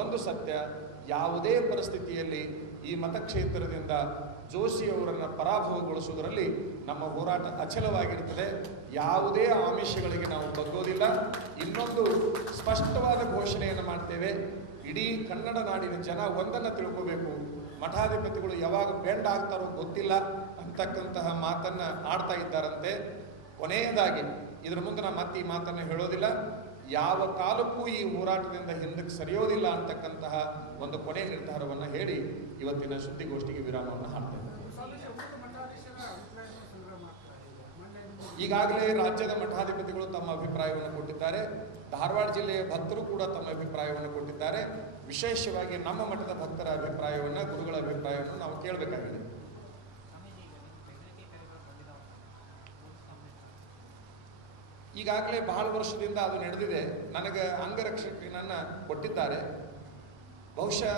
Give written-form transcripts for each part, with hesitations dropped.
ಒಂದು ಸತ್ಯ, ಯಾವುದೇ ಪರಿಸ್ಥಿತಿಯಲ್ಲಿ ಈ ಮತಕ್ಷೇತ್ರದಿಂದ ಜೋಶಿಯವರನ್ನು ಪರಾಭವಗೊಳಿಸುವುದರಲ್ಲಿ ನಮ್ಮ ಹೋರಾಟ ಅಚಲವಾಗಿರುತ್ತದೆ. ಯಾವುದೇ ಆಮಿಷಗಳಿಗೆ ನಾವು ಬಗ್ಗೋದಿಲ್ಲ. ಇನ್ನೊಂದು ಸ್ಪಷ್ಟವಾದ ಘೋಷಣೆಯನ್ನು ಮಾಡ್ತೇವೆ. ಇಡೀ ಕನ್ನಡ ನಾಡಿನ ಜನ ಒಂದನ್ನು ತಿಳ್ಕೋಬೇಕು, ಮಠಾಧಿಪತಿಗಳು ಯಾವಾಗ ಬೆಂಡ್ ಆಗ್ತಾರೋ ಗೊತ್ತಿಲ್ಲ ಅಂತಕ್ಕಂತಹ ಮಾತನ್ನು ಆಡ್ತಾ ಇದ್ದಾರಂತೆ. ಕೊನೆಯದಾಗಿ ಇದರ ಮುಂದೆ ನಾನು ಮತ್ತೆ ಈ ಮಾತನ್ನು ಹೇಳೋದಿಲ್ಲ. ಯಾವ ಕಾಲಕ್ಕೂ ಈ ಹೋರಾಟದಿಂದ ಹಿಂದಕ್ಕೆ ಸರಿಯೋದಿಲ್ಲ ಅಂತಕ್ಕಂತಹ ಒಂದು ಕೊನೆ ನಿರ್ಧಾರವನ್ನು ಹೇಳಿ ಇವತ್ತಿನ ಸುದ್ದಿಗೋಷ್ಠಿಗೆ ವಿರಾಮವನ್ನು ಹಾಡ್ತೇನೆ. ಈಗಾಗಲೇ ರಾಜ್ಯದ ಮಠಾಧಿಪತಿಗಳು ತಮ್ಮ ಅಭಿಪ್ರಾಯವನ್ನು ಕೊಟ್ಟಿದ್ದಾರೆ. ಧಾರವಾಡ ಜಿಲ್ಲೆಯ ಭಕ್ತರು ಕೂಡ ತಮ್ಮ ಅಭಿಪ್ರಾಯವನ್ನು ಕೊಟ್ಟಿದ್ದಾರೆ. ವಿಶೇಷವಾಗಿ ನಮ್ಮ ಮಠದ ಭಕ್ತರ ಅಭಿಪ್ರಾಯವನ್ನು, ಗುರುಗಳ ಅಭಿಪ್ರಾಯವನ್ನು ನಾವು ಕೇಳಬೇಕಾಗಿದೆ. ಈಗಾಗಲೇ ಬಹಳ ವರ್ಷದಿಂದ ಅದು ನಡೆದಿದೆ. ನನಗೆ ಅಂಗರಕ್ಷಕನನ್ನು ಕೊಟ್ಟಿದ್ದಾರೆ. ಬಹುಶಃ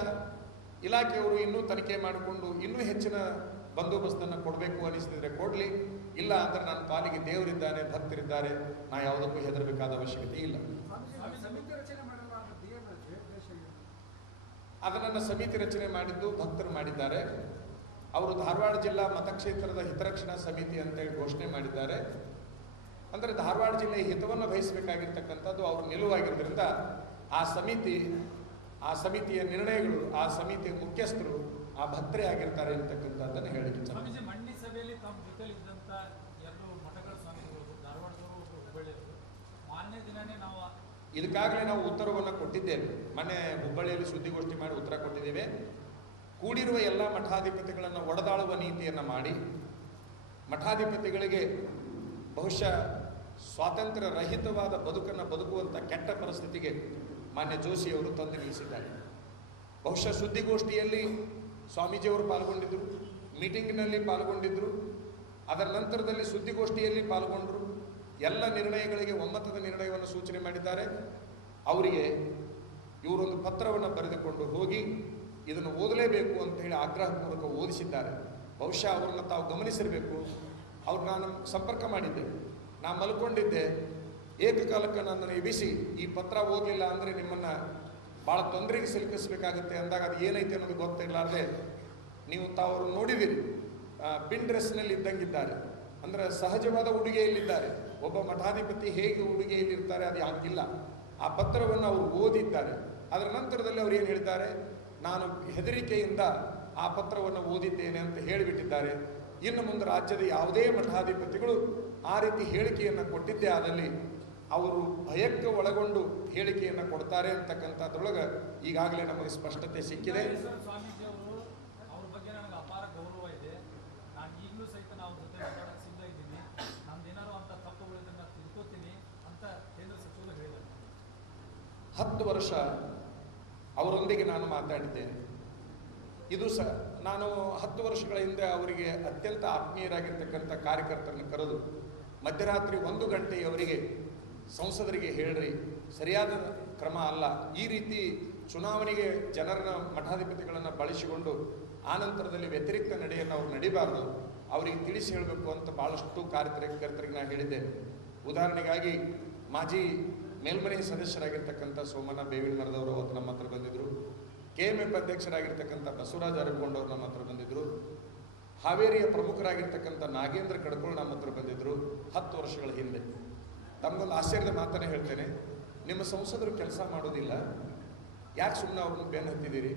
ಇಲಾಖೆಯವರು ಇನ್ನೂ ತನಿಖೆ ಮಾಡಿಕೊಂಡು ಇನ್ನೂ ಹೆಚ್ಚಿನ ಬಂದೋಬಸ್ತನ್ನು ಕೊಡಬೇಕು ಅನಿಸ್ತಿದ್ರೆ ಕೊಡಲಿ, ಇಲ್ಲ ಅಂದರೆ ನನ್ನ ಪಾಲಿಗೆ ದೇವರಿದ್ದಾನೆ, ಭಕ್ತರಿದ್ದಾರೆ, ನಾ ಯಾವುದಕ್ಕೂ ಹೆದರಬೇಕಾದ ಅವಶ್ಯಕತೆ ಇಲ್ಲ. ಅದನ್ನು ಸಮಿತಿ ರಚನೆ ಮಾಡಿದ್ದು ಭಕ್ತರು ಮಾಡಿದ್ದಾರೆ. ಅವರು ಧಾರವಾಡ ಜಿಲ್ಲಾ ಮತಕ್ಷೇತ್ರದ ಹಿತರಕ್ಷಣಾ ಸಮಿತಿ ಅಂತೇಳಿ ಘೋಷಣೆ ಮಾಡಿದ್ದಾರೆ. ಅಂದರೆ ಧಾರವಾಡ ಜಿಲ್ಲೆಯ ಹಿತವನ್ನು ಬಯಸಬೇಕಾಗಿರ್ತಕ್ಕಂಥದ್ದು ಅವ್ರ ನಿಲುವಾಗಿರೋದ್ರಿಂದ ಆ ಸಮಿತಿಯ ನಿರ್ಣಯಗಳು, ಆ ಸಮಿತಿಯ ಮುಖ್ಯಸ್ಥರು ಆ ಭಕ್ತರೇ ಆಗಿರ್ತಾರೆ ಅಂತಕ್ಕಂಥದ್ದನ್ನು ಹೇಳಿಕೆ ಮಂಡಿ ಸಭೆಯಲ್ಲಿ ತಮ್ಮ ಜೊತೆಲಿ ಇದ್ದಂಥ ಎರಡು ಮಠಗಳ ಸ್ವಾಮಿಗಳು ಧಾರವಾಡದವರು ಹುಬ್ಬಳ್ಳಿಯವರು ಮಾರನೇ ದಿನನೇ ನಾವು ಇದಕ್ಕಾಗಲೇ ನಾವು ಉತ್ತರವನ್ನು ಕೊಟ್ಟಿದ್ದೇವೆ. ಮೊನ್ನೆ ಹುಬ್ಬಳ್ಳಿಯಲ್ಲಿ ಸುದ್ದಿಗೋಷ್ಠಿ ಮಾಡಿ ಉತ್ತರ ಕೊಟ್ಟಿದ್ದೇವೆ. ಕೂಡಿರುವ ಎಲ್ಲ ಮಠಾಧಿಪತಿಗಳನ್ನು ಒಡೆದಾಳುವ ನೀತಿಯನ್ನು ಮಾಡಿ ಮಠಾಧಿಪತಿಗಳಿಗೆ ಬಹುಶಃ ಸ್ವಾತಂತ್ರ್ಯ ರಹಿತವಾದ ಬದುಕನ್ನು ಬದುಕುವಂಥ ಕೆಟ್ಟ ಪರಿಸ್ಥಿತಿಗೆ ಮಾನ್ಯ ಜೋಶಿಯವರು ತಂದು ನಿಲ್ಲಿಸಿದ್ದಾರೆ. ಬಹುಶಃ ಸುದ್ದಿಗೋಷ್ಠಿಯಲ್ಲಿ ಸ್ವಾಮೀಜಿಯವರು ಪಾಲ್ಗೊಂಡಿದ್ದರು, ಮೀಟಿಂಗ್ನಲ್ಲಿ ಪಾಲ್ಗೊಂಡಿದ್ದರು, ಅದರ ನಂತರದಲ್ಲಿ ಸುದ್ದಿಗೋಷ್ಠಿಯಲ್ಲಿ ಪಾಲ್ಗೊಂಡರು. ಎಲ್ಲ ನಿರ್ಣಯಗಳಿಗೆ ಒಮ್ಮತದ ನಿರ್ಣಯವನ್ನು ಸೂಚನೆ ಮಾಡಿದ್ದಾರೆ. ಅವರಿಗೆ ಇವರೊಂದು ಪತ್ರವನ್ನು ಬರೆದುಕೊಂಡು ಹೋಗಿ ಇದನ್ನು ಓದಲೇಬೇಕು ಅಂತ ಹೇಳಿ ಆಗ್ರಹಪೂರ್ವಕ ಓದಿಸಿದ್ದಾರೆ. ಬಹುಶಃ ಅವರನ್ನು ತಾವು ಗಮನಿಸಿರಬೇಕು. ಅವ್ರು ನಾನು ಸಂಪರ್ಕ ಮಾಡಿದ್ದೆ, ನಾನು ಮಲ್ಕೊಂಡಿದ್ದೆ, ಏಕಕಾಲಕ್ಕೆ ನನ್ನನ್ನು ಎಬ್ಬಿಸಿ ಈ ಪತ್ರ ಓದಲಿಲ್ಲ ಅಂದರೆ ನಿಮ್ಮನ್ನು ಭಾಳ ತೊಂದರೆಗೆ ಸಿಲುಕಿಸಬೇಕಾಗುತ್ತೆ ಅಂದಾಗ ಅದು ಏನೈತೆ ಅನ್ನೋದು ಗೊತ್ತಿರಲಾರ್ದೆ ನೀವು ತಾವು ನೋಡಿದಿರಿ, ಪಿನ್ ಡ್ರೆಸ್ನಲ್ಲಿ ಇದ್ದಂಗಿದ್ದಾರೆ. ಅಂದರೆ ಸಹಜವಾದ ಉಡುಗೆಯಲ್ಲಿದ್ದಾರೆ. ಒಬ್ಬ ಮಠಾಧಿಪತಿ ಹೇಗೆ ಉಡುಗೆಯಲ್ಲಿರ್ತಾರೆ ಅದು ಆಗಿಲ್ಲ. ಆ ಪತ್ರವನ್ನು ಅವರು ಓದಿದ್ದಾರೆ. ಅದರ ನಂತರದಲ್ಲಿ ಅವ್ರು ಏನು ಹೇಳಿದ್ದಾರೆ, ನಾನು ಹೆದರಿಕೆಯಿಂದ ಆ ಪತ್ರವನ್ನು ಓದಿದ್ದೇನೆ ಅಂತ ಹೇಳಿಬಿಟ್ಟಿದ್ದಾರೆ. ಇನ್ನು ಮುಂದೆ ರಾಜ್ಯದ ಯಾವುದೇ ಮಠಾಧಿಪತಿಗಳು ಆ ರೀತಿ ಹೇಳಿಕೆಯನ್ನು ಕೊಟ್ಟಿದ್ದೇ ಆದಲ್ಲಿ ಅವರು ಭಯಕ್ಕೆ ಒಳಗೊಂಡು ಹೇಳಿಕೆಯನ್ನು ಕೊಡ್ತಾರೆ ಅಂತಕ್ಕಂಥದ್ರೊಳಗೆ ಈಗಾಗಲೇ ನಮಗೆ ಸ್ಪಷ್ಟತೆ ಸಿಕ್ಕಿದೆ. ಸ್ವಾಮೀಜಿ ಅವರು ಅವ್ರ ಬಗ್ಗೆ ನನಗೆ ಅಪಾರ ಗೌರವ ಇದೆ. ನಾನು ಈಗಲೂ ಸಹಿತ ನಾವು ಜೊತೆ ಮಾತಾಡೋಕ್ಕೆ ಸಿದ್ಧ ಇದ್ದೀನಿ. ನಮ್ದೇನಾರು ಅಂತ ತಪ್ಪುಗಳಿಂದ ನಾನು ತಿಳ್ಕೊತೀನಿ ಅಂತ ಕೇಂದ್ರ ಸಚಿವರು ಹೇಳಿದ್ದಾರೆ. 10 ವರ್ಷ ಅವರೊಂದಿಗೆ ನಾನು ಮಾತಾಡಿದ್ದೇನೆ. ಇದು ನಾನು 10 ವರ್ಷಗಳ ಹಿಂದೆ ಅವರಿಗೆ ಅತ್ಯಂತ ಆತ್ಮೀಯರಾಗಿರ್ತಕ್ಕಂಥ ಕಾರ್ಯಕರ್ತರನ್ನು ಕರೆದು ಮಧ್ಯರಾತ್ರಿ 1 ಗಂಟೆಯವರಿಗೆ ಸಂಸದರಿಗೆ ಹೇಳ್ರಿ, ಸರಿಯಾದ ಕ್ರಮ ಅಲ್ಲ, ಈ ರೀತಿ ಚುನಾವಣೆಗೆ ಜನರನ್ನ ಮಠಾಧಿಪತಿಗಳನ್ನು ಬಳಸಿಕೊಂಡು ಆನಂತರದಲ್ಲಿ ವ್ಯತಿರಿಕ್ತ ನಡೆಯನ್ನು ಅವ್ರು ನಡಿಬಾರ್ದು, ಅವರಿಗೆ ತಿಳಿಸಿ ಹೇಳಬೇಕು ಅಂತ ಭಾಳಷ್ಟು ಕಾರ್ಯಕರ್ತರಿಗೆ ನಾನು ಹೇಳಿದ್ದೇನೆ. ಉದಾಹರಣೆಗಾಗಿ ಮಾಜಿ ಮೇಲ್ಮನೆ ಸದಸ್ಯರಾಗಿರ್ತಕ್ಕಂಥ ಸೋಮಣ್ಣ ಬೇವಿನ ಮರದವರು ಅವತ್ತು ನಮ್ಮ ಹತ್ರ ಬಂದಿದ್ದರು. KMF ಅಧ್ಯಕ್ಷರಾಗಿರ್ತಕ್ಕಂಥ ಬಸವರಾಜ ಅರಗೊಂಡವ್ರು ನಮ್ಮ ಹತ್ರ ಬಂದಿದ್ದರು. ಹಾವೇರಿಯ ಪ್ರಮುಖರಾಗಿರ್ತಕ್ಕಂಥ ನಾಗೇಂದ್ರ ಕಡ್ಕೋಳ್ ನಮ್ಮ ಹತ್ರ ಬಂದಿದ್ದರು 10 ವರ್ಷಗಳ ಹಿಂದೆ. ತಮಗೊಂದು ಆಶ್ಚರ್ಯದ ಮಾತನ್ನೇ ಹೇಳ್ತೇನೆ, ನಿಮ್ಮ ಸಂಸದರು ಕೆಲಸ ಮಾಡೋದಿಲ್ಲ, ಯಾಕೆ ಸುಮ್ಮನೆ ಅವ್ರನ್ನ ಬೆನ್ನು ಹತ್ತಿದ್ದೀರಿ,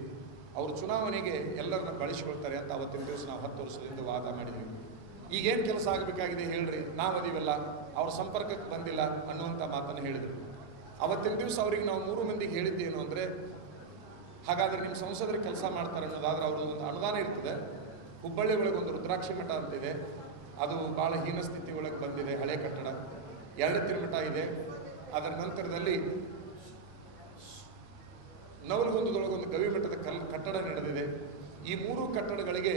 ಅವರು ಚುನಾವಣೆಗೆ ಎಲ್ಲರನ್ನ ಬಳಸಿಕೊಳ್ತಾರೆ ಅಂತ ಅವತ್ತಿನ ದಿವಸ ನಾವು 10 ವರ್ಷದಿಂದ ವಾದ ಮಾಡಿದ್ವಿ. ಈಗೇನು ಕೆಲಸ ಆಗಬೇಕಾಗಿದೆ ಹೇಳ್ರಿ, ನಾವದೀವಲ್ಲ, ಅವ್ರ ಸಂಪರ್ಕಕ್ಕೆ ಬಂದಿಲ್ಲ ಅನ್ನುವಂಥ ಮಾತನ್ನು ಹೇಳಿದರು. ಅವತ್ತಿನ ದಿವಸ ಅವರಿಗೆ ನಾವು 3 ಮಂದಿಗೆ ಹೇಳಿದ್ದೇನು ಅಂದರೆ, ಹಾಗಾದರೆ ನಿಮ್ಮ ಸಂಸದರು ಕೆಲಸ ಮಾಡ್ತಾರೆ ಅನ್ನೋದಾದ್ರೆ ಅವ್ರದ್ದು ಒಂದು ಅನುದಾನ ಇರ್ತದೆ. ಹುಬ್ಬಳ್ಳಿ ಒಳಗೆ ಒಂದು ರುದ್ರಾಕ್ಷಿ ಮಠ ಅಂತಿದೆ, ಅದು ಭಾಳ ಹೀನ ಸ್ಥಿತಿ ಒಳಗೆ ಬಂದಿದೆ, ಹಳೆ ಕಟ್ಟಡ. 2 ತಿರುಮಠ ಇದೆ. ಅದರ ನಂತರದಲ್ಲಿ ನವಲಗುಂದದೊಳಗೊಂದು ಗವಿ ಮಠದ ಕಟ್ಟಡ ನಡೆದಿದೆ. ಈ 3 ಕಟ್ಟಡಗಳಿಗೆ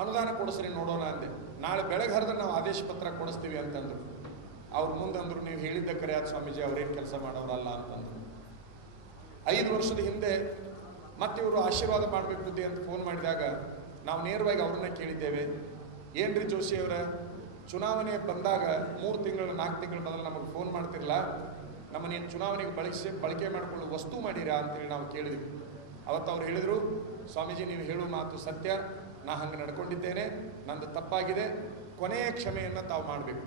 ಅನುದಾನ ಕೊಡಿಸ್ರಿ ನೋಡೋಣ ಅಂದೆ. ನಾಳೆ ಬೆಳಗ್ಗೆ ಹರಿದ್ರೆ ನಾವು ಆದೇಶ ಪತ್ರ ಕೊಡಿಸ್ತೀವಿ ಅಂತಂದರು. ಅವ್ರು ಮುಂದಂದ್ರು, ನೀವು ಹೇಳಿದ್ದ ಕರೆಯಾದ ಸ್ವಾಮೀಜಿ, ಅವರೇನು ಕೆಲಸ ಮಾಡೋರಲ್ಲ ಅಂತಂದರು. 5 ವರ್ಷದ ಹಿಂದೆ ಮತ್ತೆ ಇವರು ಆಶೀರ್ವಾದ ಮಾಡಬೇಕು ಬುದ್ಧಿ ಅಂತ ಫೋನ್ ಮಾಡಿದಾಗ ನಾವು ನೇರವಾಗಿ ಅವ್ರನ್ನ ಕೇಳಿದ್ದೇವೆ, ಏನ್ರಿ ಜೋಶಿಯವರ, ಚುನಾವಣೆ ಬಂದಾಗ 3 ತಿಂಗಳು 4 ತಿಂಗಳ ಬದಲು ನಮಗೆ ಫೋನ್ ಮಾಡ್ತಿರಲ್ಲ, ನಮ್ಮನ್ನೇನು ಚುನಾವಣೆಗೆ ಬಳಕೆ ಮಾಡಿಕೊಳ್ಳುವ ವಸ್ತು ಮಾಡಿರಾ ಅಂತೇಳಿ ನಾವು ಕೇಳಿದ್ವಿ. ಅವತ್ತು ಅವ್ರು ಹೇಳಿದರು, ಸ್ವಾಮೀಜಿ ನೀವು ಹೇಳುವ ಮಾತು ಸತ್ಯ, ನಾ ಹಂಗೆ ನಡ್ಕೊಂಡಿದ್ದೇನೆ, ನಂದು ತಪ್ಪಾಗಿದೆ, ಕೊನೆಯ ಕ್ಷಮೆಯನ್ನು ತಾವು ಮಾಡಬೇಕು.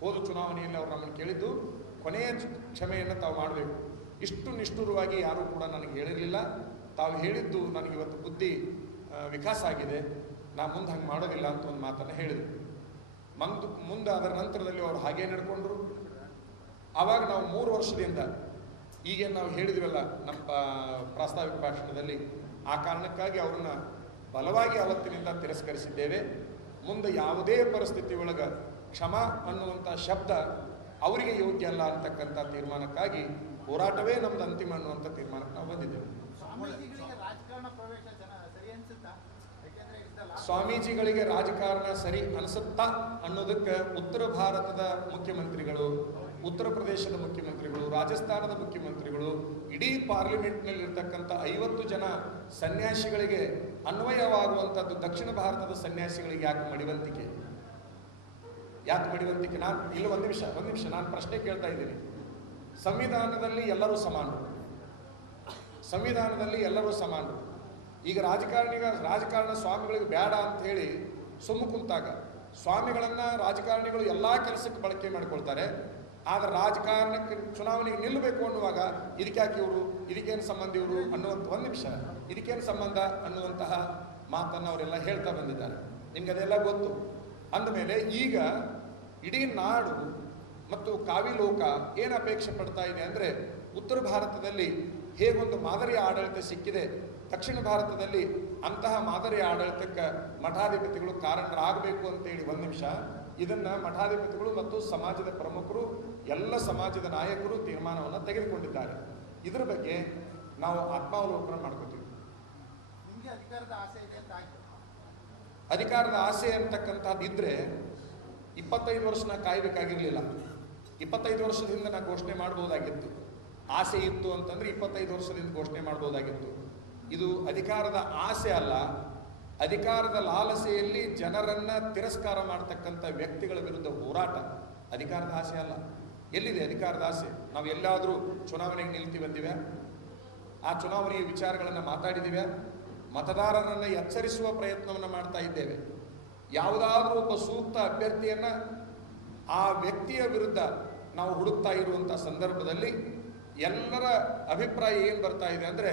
ಹೋದ ಚುನಾವಣೆಯಲ್ಲಿ ಅವ್ರು ನಮ್ಮನ್ನು ಕೇಳಿದ್ದು ಕೊನೆಯ ಕ್ಷಮೆಯನ್ನು ತಾವು ಮಾಡಬೇಕು. ಇಷ್ಟು ನಿಷ್ಠುರವಾಗಿ ಯಾರೂ ಕೂಡ ನನಗೆ ಹೇಳಿರಲಿಲ್ಲ. ತಾವು ಹೇಳಿದ್ದು ನನಗೆ ಇವತ್ತು ಬುದ್ಧಿ ವಿಕಾಸ ಆಗಿದೆ, ನಾ ಮುಂದೆ ಹಂಗೆ ಮಾಡೋದಿಲ್ಲ ಅಂತ ಒಂದು ಮಾತನ್ನು ಹೇಳಿದರು. ಮುಂದೆ ಅದರ ನಂತರದಲ್ಲಿ ಅವರು ಹಾಗೇ ನಡ್ಕೊಂಡ್ರು. ಆವಾಗ ನಾವು 3 ವರ್ಷದಿಂದ ಈಗೇನು ನಾವು ಹೇಳಿದ್ವಲ್ಲ ನಮ್ಮ ಪ್ರಾಸ್ತಾವಿಕ ಭಾಷಣದಲ್ಲಿ, ಆ ಕಾರಣಕ್ಕಾಗಿ ಅವ್ರನ್ನ ಬಲವಾಗಿ ಅವತ್ತಿನಿಂದ ತಿರಸ್ಕರಿಸಿದ್ದೇವೆ. ಮುಂದೆ ಯಾವುದೇ ಪರಿಸ್ಥಿತಿ ಒಳಗೆ ಕ್ಷಮಾ ಅನ್ನುವಂಥ ಶಬ್ದ ಅವರಿಗೆ ಯೋಗ್ಯ ಅಲ್ಲ ಅಂತಕ್ಕಂಥ ತೀರ್ಮಾನಕ್ಕಾಗಿ ಹೋರಾಟವೇ ನಮ್ದು ಅಂತಿಮ ಅನ್ನುವಂಥ ತೀರ್ಮಾನಕ್ಕೆ ನಾವು ಬಂದಿದ್ದೇವೆ. ಸ್ವಾಮೀಜಿಗಳಿಗೆ ರಾಜಕಾರಣ ಸರಿ ಅನಿಸುತ್ತಾ ಅನ್ನೋದಕ್ಕೆ ಉತ್ತರ ಭಾರತದ ಮುಖ್ಯಮಂತ್ರಿಗಳು, ಉತ್ತರ ಪ್ರದೇಶದ ಮುಖ್ಯಮಂತ್ರಿಗಳು, ರಾಜಸ್ಥಾನದ ಮುಖ್ಯಮಂತ್ರಿಗಳು, ಇಡೀ ಪಾರ್ಲಿಮೆಂಟ್ನಲ್ಲಿ ಇರ್ತಕ್ಕಂಥ 50 ಜನ ಸನ್ಯಾಸಿಗಳಿಗೆ ಅನ್ವಯವಾಗುವಂಥದ್ದು ದಕ್ಷಿಣ ಭಾರತದ ಸನ್ಯಾಸಿಗಳಿಗೆ ಯಾಕೆ ಮಡಿವಂತಿಕೆ? ನಾನು ಇಲ್ಲ, ಒಂದು ನಿಮಿಷ ನಾನು ಪ್ರಶ್ನೆ ಕೇಳ್ತಾ ಇದ್ದೀನಿ. ಸಂವಿಧಾನದಲ್ಲಿ ಎಲ್ಲರೂ ಸಮಾನರು. ಈಗ ರಾಜಕಾರಣ ಸ್ವಾಮಿಗಳಿಗೆ ಬೇಡ ಅಂತ ಹೇಳಿ ಸುಮ್ಮ ಕುಂತಾಗ ಸ್ವಾಮಿಗಳನ್ನ ರಾಜಕಾರಣಿಗಳು ಎಲ್ಲ ಕೆಲಸಕ್ಕೆ ಬಳಕೆ ಮಾಡಿಕೊಳ್ತಾರೆ. ಆದರೆ ರಾಜಕಾರಣಕ್ಕೆ ಚುನಾವಣೆಗೆ ನಿಲ್ಲಬೇಕು ಅನ್ನುವಾಗ ಇದಕ್ಕೇನು ಸಂಬಂಧ ಇವರು ಅನ್ನುವಂಥ ಇದಕ್ಕೇನು ಸಂಬಂಧ ಅನ್ನುವಂತಹ ಮಾತನ್ನು ಅವರೆಲ್ಲ ಹೇಳ್ತಾ ಬಂದಿದ್ದಾರೆ. ನಿಮ್ಗೆ ಅದೆಲ್ಲ ಗೊತ್ತು. ಅಂದಮೇಲೆ ಈಗ ಇಡೀ ನಾಡು ಮತ್ತು ಕಾವಿ ಲೋಕ ಏನು ಅಪೇಕ್ಷೆ ಪಡ್ತಾ ಇದೆ ಅಂದರೆ, ಉತ್ತರ ಭಾರತದಲ್ಲಿ ಹೇಗೊಂದು ಮಾದರಿ ಆಡಳಿತ ಸಿಕ್ಕಿದೆ, ದಕ್ಷಿಣ ಭಾರತದಲ್ಲಿ ಅಂತಹ ಮಾದರಿ ಆಡಳಿತಕ್ಕೆ ಮಠಾಧಿಪತಿಗಳು ಕಾರಣರಾಗಬೇಕು ಅಂತೇಳಿ ಇದನ್ನು ಮಠಾಧಿಪತಿಗಳು ಮತ್ತು ಸಮಾಜದ ಪ್ರಮುಖರು, ಎಲ್ಲ ಸಮಾಜದ ನಾಯಕರು ತೀರ್ಮಾನವನ್ನು ತೆಗೆದುಕೊಂಡಿದ್ದಾರೆ. ಇದರ ಬಗ್ಗೆ ನಾವು ಆತ್ಮಾವಲೋಕನ ಮಾಡ್ಕೋತೀವಿ. ನಿಮಗೆ ಅಧಿಕಾರದ ಆಸೆ ಇದೆ ಅಂತ ಆಯ್ತು. ಅಧಿಕಾರದ ಆಸೆ ಅಂತಕ್ಕಂಥದ್ದು ಇದ್ರೆ 25 ವರ್ಷ ನಾ ಕಾಯಬೇಕಾಗಿರಲಿಲ್ಲ. 25 ವರ್ಷದಿಂದ ನಾ ಘೋಷಣೆ ಮಾಡ್ಬೋದಾಗಿತ್ತು. ಆಸೆ ಇತ್ತು ಅಂತಂದ್ರೆ 25 ವರ್ಷದಿಂದ ಘೋಷಣೆ ಮಾಡ್ಬೋದಾಗಿತ್ತು. ಇದು ಅಧಿಕಾರದ ಆಸೆ ಅಲ್ಲ, ಅಧಿಕಾರದ ಲಾಲಸೆಯಲ್ಲಿ ಜನರನ್ನ ತಿರಸ್ಕಾರ ಮಾಡ್ತಕ್ಕಂಥ ವ್ಯಕ್ತಿಗಳ ವಿರುದ್ಧ ಹೋರಾಟ. ಅಧಿಕಾರದ ಆಸೆ ಅಲ್ಲ. ಎಲ್ಲಿದೆ ಅಧಿಕಾರದ ಆಸೆ? ನಾವು ಎಲ್ಲಾದರೂ ಚುನಾವಣೆಗೆ ನಿಲ್ತಿ ಬಂದಿವೆ, ಆ ಚುನಾವಣೆಯ ವಿಚಾರಗಳನ್ನು ಮಾತಾಡಿದಿವೆ, ಮತದಾರರನ್ನು ಎಚ್ಚರಿಸುವ ಪ್ರಯತ್ನವನ್ನು ಮಾಡ್ತಾ ಇದ್ದೇವೆ. ಯಾವುದಾದ್ರೂ ಒಬ್ಬ ಸೂಕ್ತ ಅಭ್ಯರ್ಥಿಯನ್ನ ಆ ವ್ಯಕ್ತಿಯ ವಿರುದ್ಧ ನಾವು ಹುಡುಕ್ತಾ ಇರುವಂಥ ಸಂದರ್ಭದಲ್ಲಿ ಎಲ್ಲರ ಅಭಿಪ್ರಾಯ ಏನು ಬರ್ತಾ ಇದೆ ಅಂದರೆ,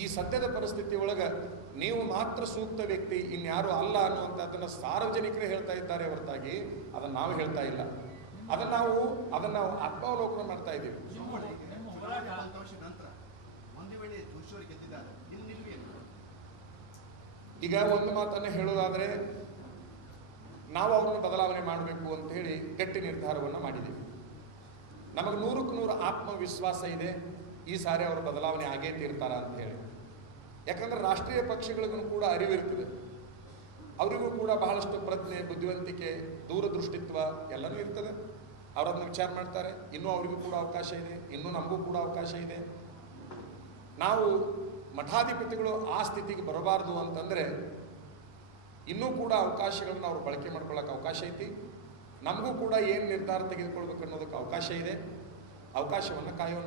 ಈ ಸದ್ಯದ ಪರಿಸ್ಥಿತಿ ಒಳಗೆ ನೀವು ಮಾತ್ರ ಸೂಕ್ತ ವ್ಯಕ್ತಿ, ಇನ್ಯಾರು ಅಲ್ಲ ಅನ್ನುವಂಥದ್ದನ್ನು ಸಾರ್ವಜನಿಕರೇ ಹೇಳ್ತಾ ಇದ್ದಾರೆ ಹೊರತಾಗಿ ಅದನ್ನು ನಾವು ಹೇಳ್ತಾ ಇಲ್ಲ. ಅದನ್ನು ನಾವು ಆತ್ಮಾವಲೋಕನ ಮಾಡ್ತಾ ಇದ್ದೀವಿ. ಈಗ ಒಂದು ಮಾತನ್ನು ಹೇಳೋದಾದರೆ, ನಾವು ಅವ್ರನ್ನ ಬದಲಾವಣೆ ಮಾಡಬೇಕು ಅಂತ ಹೇಳಿ ಗಟ್ಟಿ ನಿರ್ಧಾರವನ್ನು ಮಾಡಿದ್ದೀವಿ. ನಮಗೆ 100ಕ್ಕೆ 100 ಆತ್ಮವಿಶ್ವಾಸ ಇದೆ, ಈ ಸಾರಿ ಅವರು ಬದಲಾವಣೆ ಆಗೇ ತೀರ್ತಾರ ಅಂತ ಹೇಳಿ. ಯಾಕಂದ್ರೆ ರಾಷ್ಟ್ರೀಯ ಪಕ್ಷಗಳಿಗೂ ಕೂಡ ಅರಿವಿರ್ತದೆ, ಅವರಿಗೂ ಕೂಡ ಬಹಳಷ್ಟು ಪ್ರಜ್ಞೆ, ಬುದ್ಧಿವಂತಿಕೆ, ದೂರದೃಷ್ಟಿತ್ವ ಎಲ್ಲನೂ ಇರ್ತದೆ. ಅವರನ್ನು ವಿಚಾರ ಮಾಡ್ತಾರೆ. ಇನ್ನೂ ಅವರಿಗೂ ಕೂಡ ಅವಕಾಶ ಇದೆ, ಇನ್ನೂ ನಮಗೂ ಕೂಡ ಅವಕಾಶ ಇದೆ. ನಾವು ಮಠಾಧಿಪತಿಗಳು ಆ ಸ್ಥಿತಿಗೆ ಬರಬಾರ್ದು ಅಂತಂದರೆ ಇನ್ನೂ ಕೂಡ ಅವಕಾಶಗಳನ್ನು ಅವರು ಬಳಕೆ ಮಾಡ್ಕೊಳ್ಳೋಕೆ ಅವಕಾಶ ಐತಿ. ನಮಗೂ ಕೂಡ ಏನು ನಿರ್ಧಾರ ತೆಗೆದುಕೊಳ್ಬೇಕು ಅನ್ನೋದಕ್ಕೆ ಅವಕಾಶ ಇದೆ. ಅವಕಾಶವನ್ನು ಕಾಯೋಣ.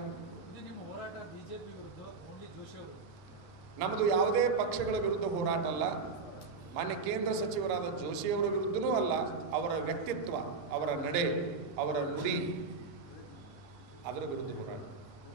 ನಮ್ಮದು ಯಾವುದೇ ಪಕ್ಷಗಳ ವಿರುದ್ಧ ಹೋರಾಟ ಅಲ್ಲ. ಮಾನ್ಯ ಕೇಂದ್ರ ಸಚಿವರಾದ ಜೋಶಿಯವರ ವಿರುದ್ಧನೂ ಅಲ್ಲ. ಅವರ ವ್ಯಕ್ತಿತ್ವ, ಅವರ ನಡೆ, ಅವರ ನುಡಿ, ಅದರ ವಿರುದ್ಧ ಹೋರಾಟ.